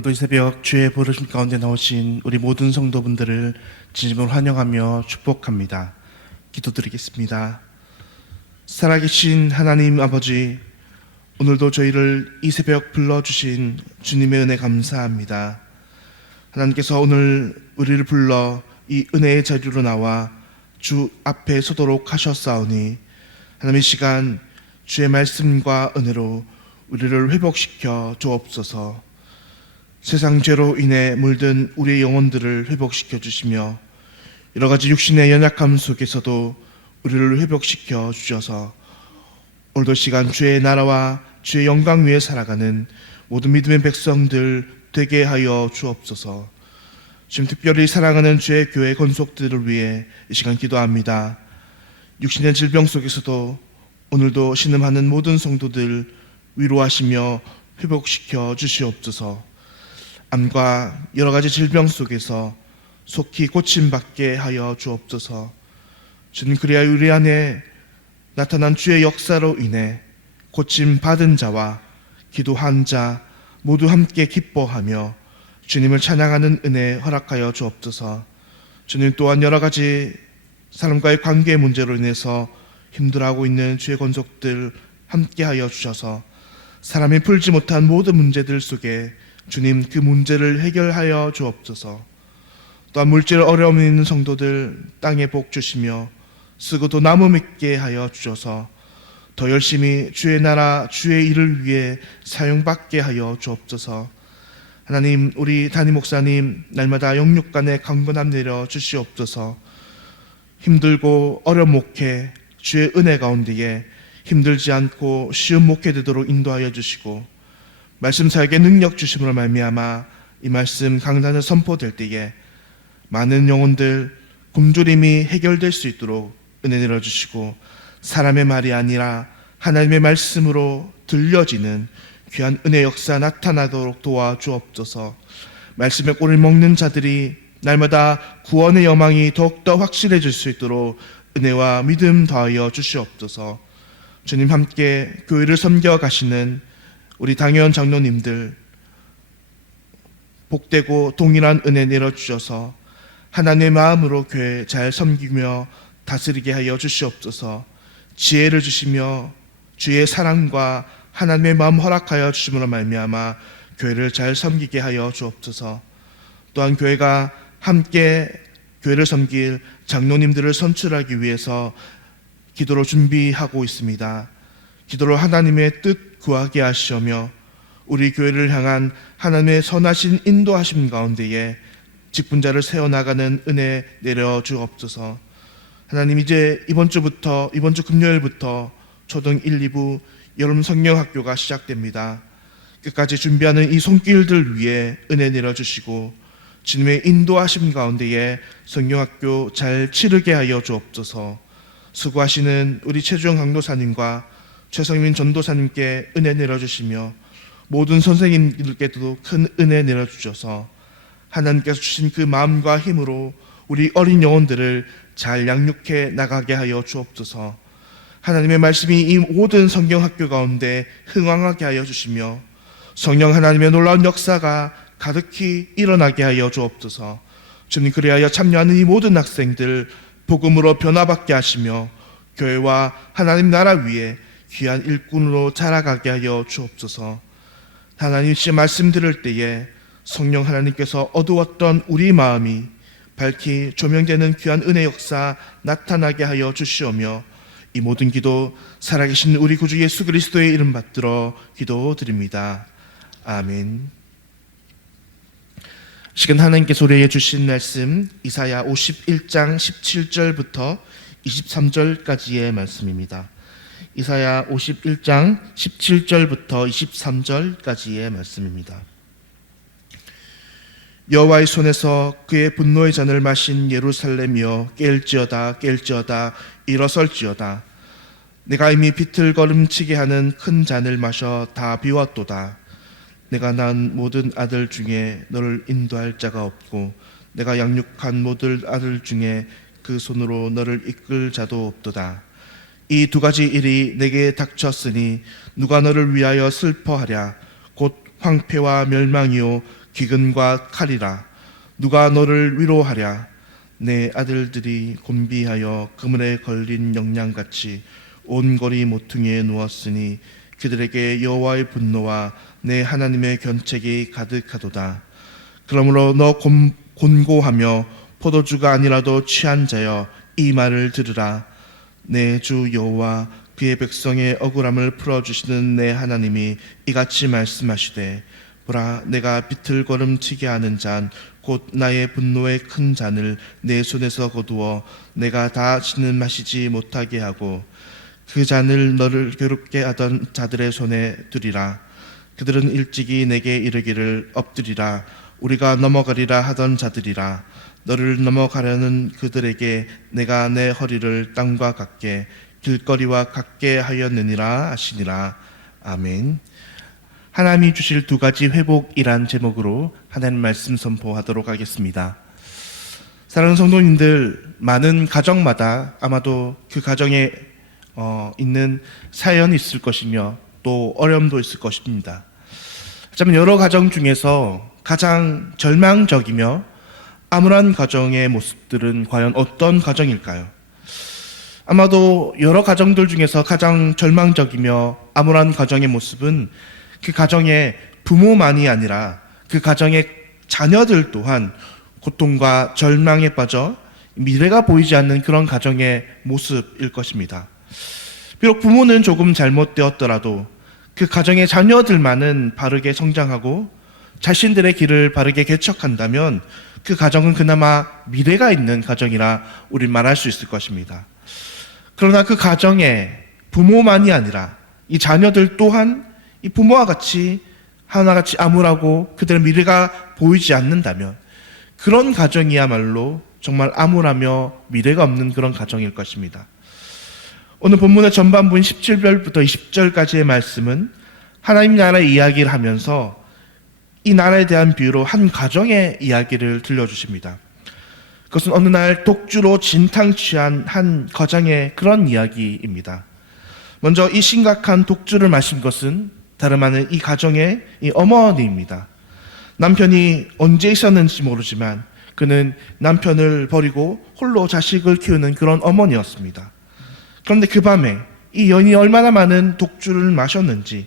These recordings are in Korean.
오늘도 이 새벽 주의 부르심 가운데 나오신 우리 모든 성도분들을 진심으로 환영하며 축복합니다. 기도드리겠습니다. 살아계신 하나님 아버지, 오늘도 저희를 이 새벽 불러주신 주님의 은혜 감사합니다. 하나님께서 오늘 우리를 불러 이 은혜의 자리로 나와 주 앞에 서도록 하셨사오니 하나님 이 시간 주의 말씀과 은혜로 우리를 회복시켜 주옵소서. 세상 죄로 인해 물든 우리의 영혼들을 회복시켜 주시며 여러 가지 육신의 연약함 속에서도 우리를 회복시켜 주셔서 오늘도 시간 주의 나라와 주의 영광 위에 살아가는 모든 믿음의 백성들 되게 하여 주옵소서. 지금 특별히 사랑하는 주의 교회 건속들을 위해 이 시간 기도합니다. 육신의 질병 속에서도 오늘도 신음하는 모든 성도들 위로하시며 회복시켜 주시옵소서. 암과 여러 가지 질병 속에서 속히 고침받게 하여 주옵소서. 주님, 그리하여 우리 안에 나타난 주의 역사로 인해 고침받은 자와 기도한 자 모두 함께 기뻐하며 주님을 찬양하는 은혜 허락하여 주옵소서. 주님, 또한 여러 가지 사람과의 관계 문제로 인해서 힘들어하고 있는 주의 권속들 함께하여 주셔서 사람이 풀지 못한 모든 문제들 속에 주님 그 문제를 해결하여 주옵소서. 또한 물질 어려움이 있는 성도들 땅에 복 주시며 쓰고도 나무 맺게 하여 주셔서 더 열심히 주의 나라 주의 일을 위해 사용받게 하여 주옵소서. 하나님, 우리 담임 목사님 날마다 영육간의 강건함 내려 주시옵소서. 힘들고 어려운 목회 주의 은혜 가운데에 힘들지 않고 쉬운 목회 되도록 인도하여 주시고 말씀 사역에 능력 주심으로 말미암아 이 말씀 강단에 선포될 때에 많은 영혼들 굶주림이 해결될 수 있도록 은혜 내려주시고 사람의 말이 아니라 하나님의 말씀으로 들려지는 귀한 은혜 역사 나타나도록 도와주옵소서. 말씀의 꼴을 먹는 자들이 날마다 구원의 여망이 더욱더 확실해질 수 있도록 은혜와 믿음 더하여 주시옵소서. 주님, 함께 교회를 섬겨 가시는 우리 당회원 장로님들 복되고 동일한 은혜 내려주셔서 하나님의 마음으로 교회 잘 섬기며 다스리게 하여 주시옵소서. 지혜를 주시며 주의 사랑과 하나님의 마음 허락하여 주심으로 말미암아 교회를 잘 섬기게 하여 주옵소서. 또한 교회가 함께 교회를 섬길 장로님들을 선출하기 위해서 기도로 준비하고 있습니다. 기도로 하나님의 뜻 구하게 하시며 우리 교회를 향한 하나님의 선하신 인도하심 가운데에 직분자를 세워나가는 은혜 내려 주옵소서. 하나님, 이제 이번 주 금요일부터 초등 1, 2부 여름 성경학교가 시작됩니다. 끝까지 준비하는 이 손길들 위해 은혜 내려주시고 주님의 인도하심 가운데에 성경학교 잘 치르게 하여 주옵소서. 수고하시는 우리 최주영 강도사님과 최성민 전도사님께 은혜 내려주시며 모든 선생님들께도 큰 은혜 내려주셔서 하나님께서 주신 그 마음과 힘으로 우리 어린 영혼들을 잘 양육해 나가게 하여 주옵소서. 하나님의 말씀이 이 모든 성경학교 가운데 흥왕하게 하여 주시며 성령 하나님의 놀라운 역사가 가득히 일어나게 하여 주옵소서. 주님, 그리하여 참여하는 이 모든 학생들 복음으로 변화받게 하시며 교회와 하나님 나라 위에 귀한 일꾼으로 자라가게 하여 주옵소서. 하나님, 씨 말씀 들을 때에 성령 하나님께서 어두웠던 우리 마음이 밝히 조명되는 귀한 은혜 역사 나타나게 하여 주시오며 이 모든 기도 살아계신 우리 구주 예수 그리스도의 이름 받들어 기도드립니다. 아멘. 시간 하나님께서 우리에게 주신 말씀 이사야 51장 17절부터 23절까지의 말씀입니다. 이사야 51장 17절부터 23절까지의 말씀입니다. 여호와의 손에서 그의 분노의 잔을 마신 예루살렘이여, 깰지어다 일어설지어다. 내가 이미 비틀거림치게 하는 큰 잔을 마셔 다 비웠도다. 내가 낳은 모든 아들 중에 너를 인도할 자가 없고 내가 양육한 모든 아들 중에 그 손으로 너를 이끌 자도 없도다. 이 두 가지 일이 내게 닥쳤으니 누가 너를 위하여 슬퍼하랴. 곧 황폐와 멸망이요 기근과 칼이라. 누가 너를 위로하랴. 내 아들들이 곤비하여 그물에 걸린 영양같이 온 거리 모퉁이에 누웠으니 그들에게 여호와의 분노와 내 하나님의 견책이 가득하도다. 그러므로 너 곤고하며 포도주가 아니라도 취한 자여 이 말을 들으라. 내 주 여호와 그의 백성의 억울함을 풀어주시는 내 하나님이 이같이 말씀하시되 보라, 내가 비틀거름치게 하는 잔 곧 나의 분노의 큰 잔을 내 손에서 거두어 내가 다시는 마시지 못하게 하고 그 잔을 너를 괴롭게 하던 자들의 손에 두리라. 그들은 일찍이 내게 이르기를 엎드리라. 우리가 넘어가리라 하던 자들이라. 너를 넘어가려는 그들에게 내가 내 허리를 땅과 같게 길거리와 같게 하였느니라 하시니라. 아멘. 하나님이 주실 두 가지 회복이란 제목으로 하나님 말씀 선포하도록 하겠습니다. 사랑하는 성도님들, 많은 가정마다 아마도 그 가정에 있는 사연이 있을 것이며 또 어려움도 있을 것입니다. 하지만 여러 가정 중에서 가장 절망적이며 암울한 가정의 모습들은 과연 어떤 가정일까요? 아마도 여러 가정들 중에서 가장 절망적이며 암울한 가정의 모습은 그 가정의 부모만이 아니라 그 가정의 자녀들 또한 고통과 절망에 빠져 미래가 보이지 않는 그런 가정의 모습일 것입니다. 비록 부모는 조금 잘못되었더라도 그 가정의 자녀들만은 바르게 성장하고 자신들의 길을 바르게 개척한다면 그 가정은 그나마 미래가 있는 가정이라 우린 말할 수 있을 것입니다. 그러나 그 가정에 부모만이 아니라 이 자녀들 또한 이 부모와 같이 하나같이 암울하고 그들의 미래가 보이지 않는다면 그런 가정이야말로 정말 암울하며 미래가 없는 그런 가정일 것입니다. 오늘 본문의 전반부인 17절부터 20절까지의 말씀은 하나님 나라의 이야기를 하면서 이 나라에 대한 비유로 한 가정의 이야기를 들려주십니다. 그것은 어느 날 독주로 진탕 취한 한 가정의 그런 이야기입니다. 먼저 이 심각한 독주를 마신 것은 다름 아닌 이 가정의 이 어머니입니다. 남편이 언제 있었는지 모르지만 그는 남편을 버리고 홀로 자식을 키우는 그런 어머니였습니다. 그런데 그 밤에 이 여인이 얼마나 많은 독주를 마셨는지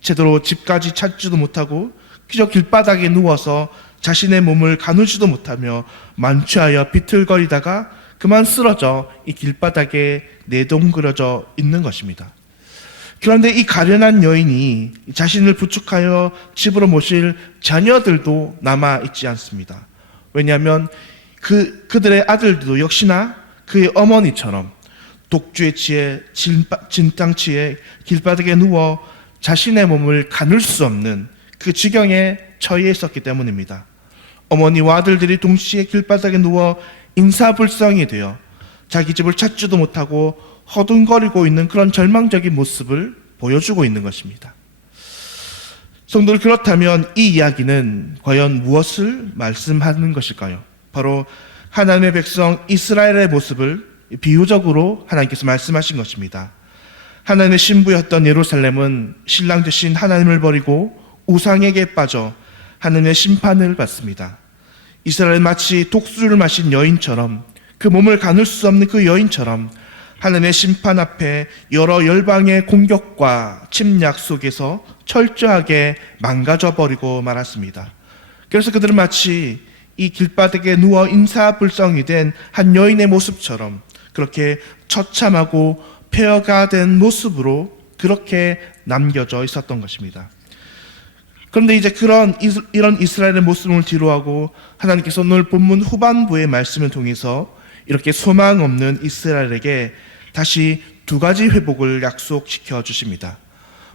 제대로 집까지 찾지도 못하고 그저 길바닥에 누워서 자신의 몸을 가누지도 못하며 만취하여 비틀거리다가 그만 쓰러져 이 길바닥에 내동그려져 있는 것입니다. 그런데 이 가련한 여인이 자신을 부축하여 집으로 모실 자녀들도 남아있지 않습니다. 왜냐하면 그들의 아들들도 역시나 그의 어머니처럼 독주에 취해 진탕치에 길바닥에 누워 자신의 몸을 가눌 수 없는 그 지경에 처해 있었기 때문입니다. 어머니와 아들들이 동시에 길바닥에 누워 인사불성이 되어 자기 집을 찾지도 못하고 허둥거리고 있는 그런 절망적인 모습을 보여주고 있는 것입니다. 성도들, 그렇다면 이 이야기는 과연 무엇을 말씀하는 것일까요? 바로 하나님의 백성 이스라엘의 모습을 비유적으로 하나님께서 말씀하신 것입니다. 하나님의 신부였던 예루살렘은 신랑 되신 하나님을 버리고 우상에게 빠져 하나님의 심판을 받습니다. 이스라엘은 마치 독수를 마신 여인처럼, 그 몸을 가눌 수 없는 그 여인처럼 하나님의 심판 앞에 여러 열방의 공격과 침략 속에서 철저하게 망가져버리고 말았습니다. 그래서 그들은 마치 이 길바닥에 누워 인사불성이 된 한 여인의 모습처럼 그렇게 처참하고 폐허가 된 모습으로 그렇게 남겨져 있었던 것입니다. 그런데 이제 이런 이스라엘의 모습을 뒤로하고 하나님께서 오늘 본문 후반부의 말씀을 통해서 이렇게 소망 없는 이스라엘에게 다시 두 가지 회복을 약속시켜 주십니다.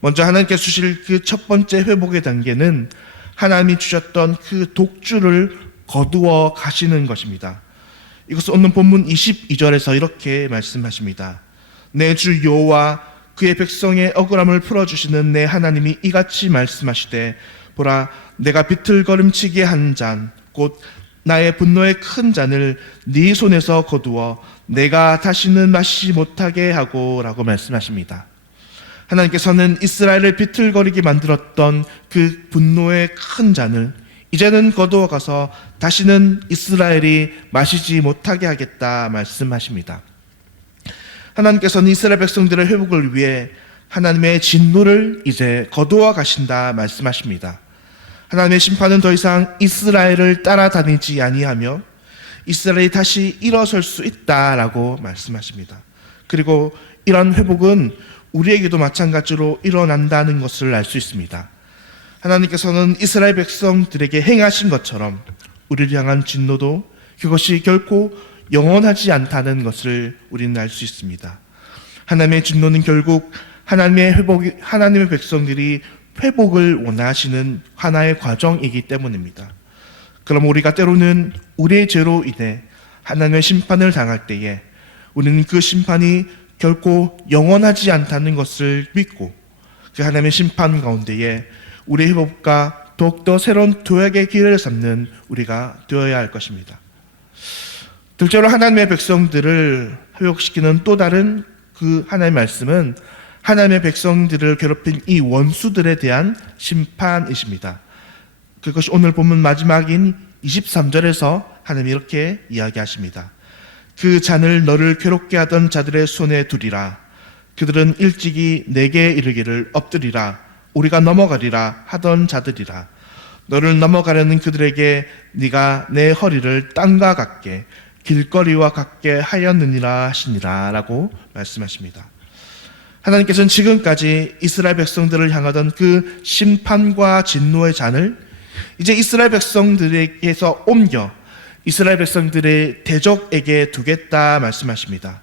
먼저 하나님께서 주실 그 첫 번째 회복의 단계는 하나님이 주셨던 그 독주를 거두어 가시는 것입니다. 이것은 오늘 본문 22절에서 이렇게 말씀하십니다. 내 주 여호와 그의 백성의 억울함을 풀어주시는 내 하나님이 이같이 말씀하시되 보라, 내가 비틀거름치게 한 잔 곧 나의 분노의 큰 잔을 네 손에서 거두어 내가 다시는 마시지 못하게 하고 라고 말씀하십니다. 하나님께서는 이스라엘을 비틀거리게 만들었던 그 분노의 큰 잔을 이제는 거두어 가서 다시는 이스라엘이 마시지 못하게 하겠다 말씀하십니다. 하나님께서는 이스라엘 백성들의 회복을 위해 하나님의 진노를 이제 거두어 가신다 말씀하십니다. 하나님의 심판은 더 이상 이스라엘을 따라다니지 아니하며 이스라엘이 다시 일어설 수 있다라고 말씀하십니다. 그리고 이런 회복은 우리에게도 마찬가지로 일어난다는 것을 알 수 있습니다. 하나님께서는 이스라엘 백성들에게 행하신 것처럼 우리를 향한 진노도 그것이 결코 영원하지 않다는 것을 우리는 알 수 있습니다. 하나님의 진노는 결국 하나님의 백성들이 회복을 원하시는 하나의 과정이기 때문입니다. 그럼 우리가 때로는 우리의 죄로 인해 하나님의 심판을 당할 때에 우리는 그 심판이 결코 영원하지 않다는 것을 믿고 그 하나님의 심판 가운데에 우리의 회복과 더욱더 새로운 도약의 기회를 삼는 우리가 되어야 할 것입니다. 둘째로 하나님의 백성들을 회복시키는 또 다른 그 하나님의 말씀은 하나님의 백성들을 괴롭힌 이 원수들에 대한 심판이십니다. 그것이 오늘 본문 마지막인 23절에서 하나님이 이렇게 이야기하십니다. 그 잔을 너를 괴롭게 하던 자들의 손에 두리라. 그들은 일찍이 내게 이르기를 엎드리라. 우리가 넘어가리라 하던 자들이라. 너를 넘어가려는 그들에게 네가 내 허리를 땅과 같게 길거리와 같게 하였느니라 하시니라 라고 말씀하십니다. 하나님께서는 지금까지 이스라엘 백성들을 향하던 그 심판과 진노의 잔을 이제 이스라엘 백성들에게서 옮겨 이스라엘 백성들의 대적에게 두겠다 말씀하십니다.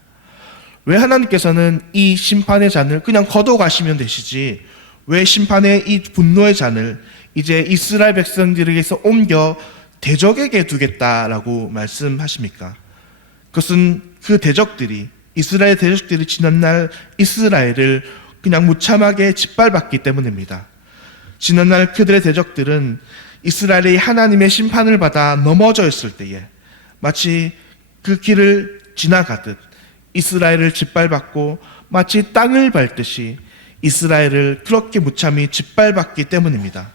왜 하나님께서는 이 심판의 잔을 그냥 걷어가시면 되시지 왜 심판의 이 분노의 잔을 이제 이스라엘 백성들에게서 옮겨 대적에게 두겠다라고 말씀하십니까? 그것은 그 대적들이 이스라엘 대적들이 지난날 이스라엘을 그냥 무참하게 짓밟았기 때문입니다. 지난날 그들의 대적들은 이스라엘이 하나님의 심판을 받아 넘어져 있을 때에 마치 그 길을 지나가듯 이스라엘을 짓밟았고 마치 땅을 밟듯이 이스라엘을 그렇게 무참히 짓밟았기 때문입니다.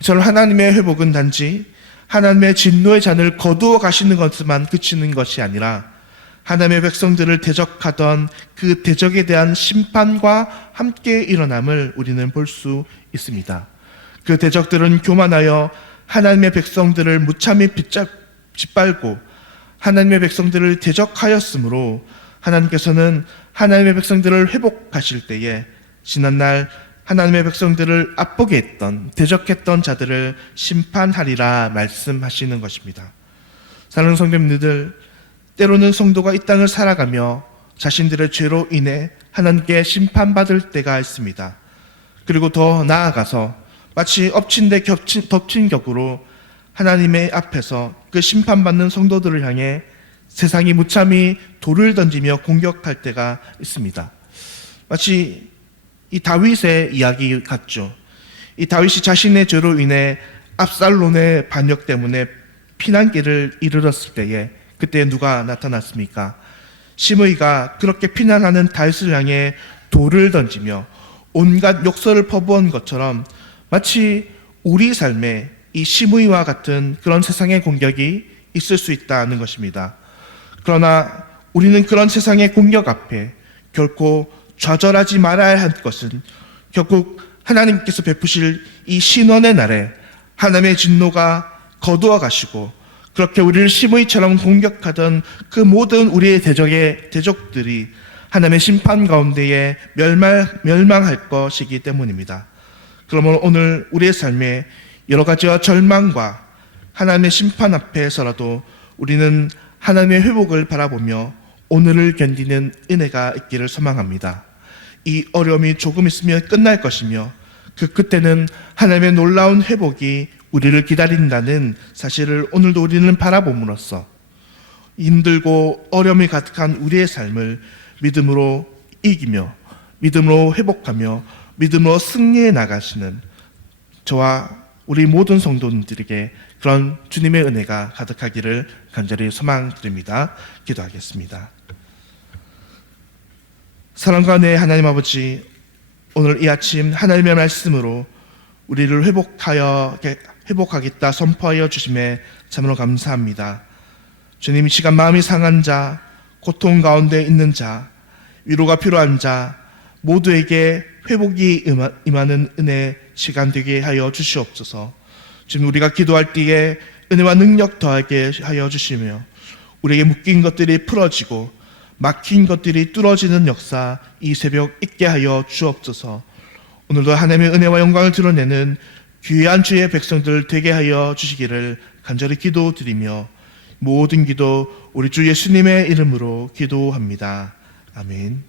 저는 하나님의 회복은 단지 하나님의 진노의 잔을 거두어 가시는 것만 그치는 것이 아니라 하나님의 백성들을 대적하던 그 대적에 대한 심판과 함께 일어남을 우리는 볼 수 있습니다. 그 대적들은 교만하여 하나님의 백성들을 무참히 짓밟고 하나님의 백성들을 대적하였으므로 하나님께서는 하나님의 백성들을 회복하실 때에 지난날 하나님의 백성들을 아프게 했던 대적했던 자들을 심판하리라 말씀하시는 것입니다. 사랑하는 성도님들, 때로는 성도가 이 땅을 살아가며 자신들의 죄로 인해 하나님께 심판받을 때가 있습니다. 그리고 더 나아가서 마치 엎친 데 덮친 격으로 하나님의 앞에서 그 심판받는 성도들을 향해 세상이 무참히 돌을 던지며 공격할 때가 있습니다. 마치 이 다윗의 이야기 같죠. 이 다윗이 자신의 죄로 인해 압살롬의 반역 때문에 피난길을 이르렀을 때에 그때 누가 나타났습니까? 시므이가 그렇게 피난하는 다윗을 향해 돌을 던지며 온갖 욕설을 퍼부은 것처럼 마치 우리 삶에 이 시므이와 같은 그런 세상의 공격이 있을 수 있다는 것입니다. 그러나 우리는 그런 세상의 공격 앞에 결코 좌절하지 말아야 할 것은 결국 하나님께서 베푸실 이 신원의 날에 하나님의 진노가 거두어 가시고 그렇게 우리를 시므이처럼 공격하던 그 모든 우리의 대적들이 하나님의 심판 가운데에 멸망할 것이기 때문입니다. 그러면 오늘 우리의 삶에 여러 가지와 절망과 하나님의 심판 앞에서라도 우리는 하나님의 회복을 바라보며 오늘을 견디는 은혜가 있기를 소망합니다. 이 어려움이 조금 있으면 끝날 것이며 그 끝에는 하나님의 놀라운 회복이 우리를 기다린다는 사실을 오늘도 우리는 바라봄으로써 힘들고 어려움이 가득한 우리의 삶을 믿음으로 이기며 믿음으로 회복하며 믿음으로 승리해 나가시는 저와 우리 모든 성도님들에게 그런 주님의 은혜가 가득하기를 간절히 소망드립니다. 기도하겠습니다. 사랑과 은혜의 하나님 아버지, 오늘 이 아침 하나님의 말씀으로 우리를 회복하겠다 선포하여 주심에 참으로 감사합니다. 주님, 이 시간 마음이 상한 자, 고통 가운데 있는 자, 위로가 필요한 자 모두에게 회복이 임하는 은혜 시간 되게 하여 주시옵소서. 지금 우리가 기도할 때에 은혜와 능력 더하게 하여 주시며 우리에게 묶인 것들이 풀어지고 막힌 것들이 뚫어지는 역사 이 새벽 있게 하여 주옵소서. 오늘도 하나님의 은혜와 영광을 드러내는 귀한 주의 백성들 되게 하여 주시기를 간절히 기도드리며 모든 기도 우리 주 예수님의 이름으로 기도합니다. 아멘.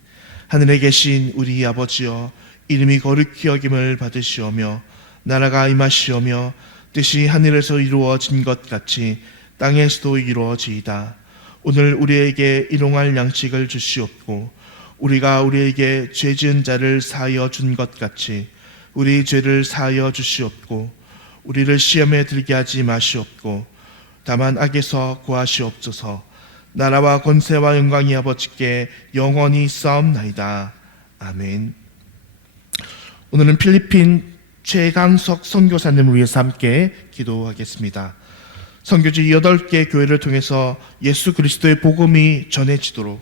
하늘에 계신 우리 아버지여, 이름이 거룩히 여김을 받으시오며 나라가 임하시오며 뜻이 하늘에서 이루어진 것 같이 땅에서도 이루어지이다. 오늘 우리에게 일용할 양식을 주시옵고 우리가 우리에게 죄 지은 자를 사하여 준 것 같이 우리 죄를 사하여 주시옵고 우리를 시험에 들게 하지 마시옵고 다만 악에서 구하시옵소서. 나라와 권세와 영광이 아버지께 영원히 싸움나이다. 아멘. 오늘은 필리핀 최강석 선교사님을 위해서 함께 기도하겠습니다. 선교지 8개 교회를 통해서 예수 그리스도의 복음이 전해지도록,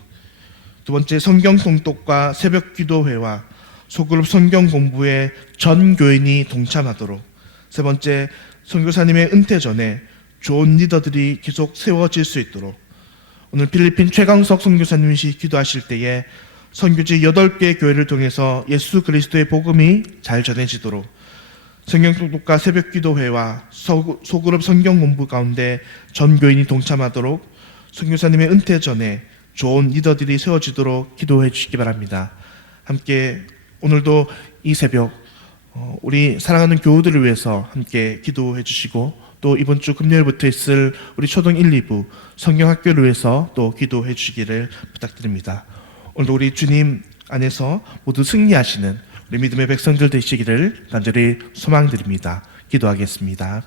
두 번째 성경 통독과 새벽 기도회와 소그룹 성경 공부에 전 교인이 동참하도록, 세 번째 선교사님의 은퇴 전에 좋은 리더들이 계속 세워질 수 있도록, 오늘 필리핀 최강석 선교사님이 기도하실 때에 선교지 8개 교회를 통해서 예수 그리스도의 복음이 잘 전해지도록 성경 통독과 새벽 기도회와 소그룹 성경 공부 가운데 전 교인이 동참하도록 선교사님의 은퇴 전에 좋은 리더들이 세워지도록 기도해 주시기 바랍니다. 함께 오늘도 이 새벽 우리 사랑하는 교우들을 위해서 함께 기도해 주시고, 또 이번 주 금요일부터 있을 우리 초등 1, 2부 성경학교를 위해서 또 기도해 주시기를 부탁드립니다. 오늘도 우리 주님 안에서 모두 승리하시는 우리 믿음의 백성들 되시기를 간절히 소망드립니다. 기도하겠습니다.